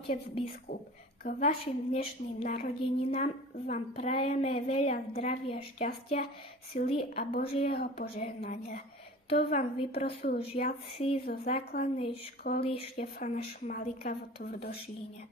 otec biskup. K vašim dnešným narodeninám vám prajeme veľa zdravia, šťastia, sily a Božieho požehnania. To vám vyprosujú žiaci zo základnej školy Štefana Šmalika v Tvrdošíne.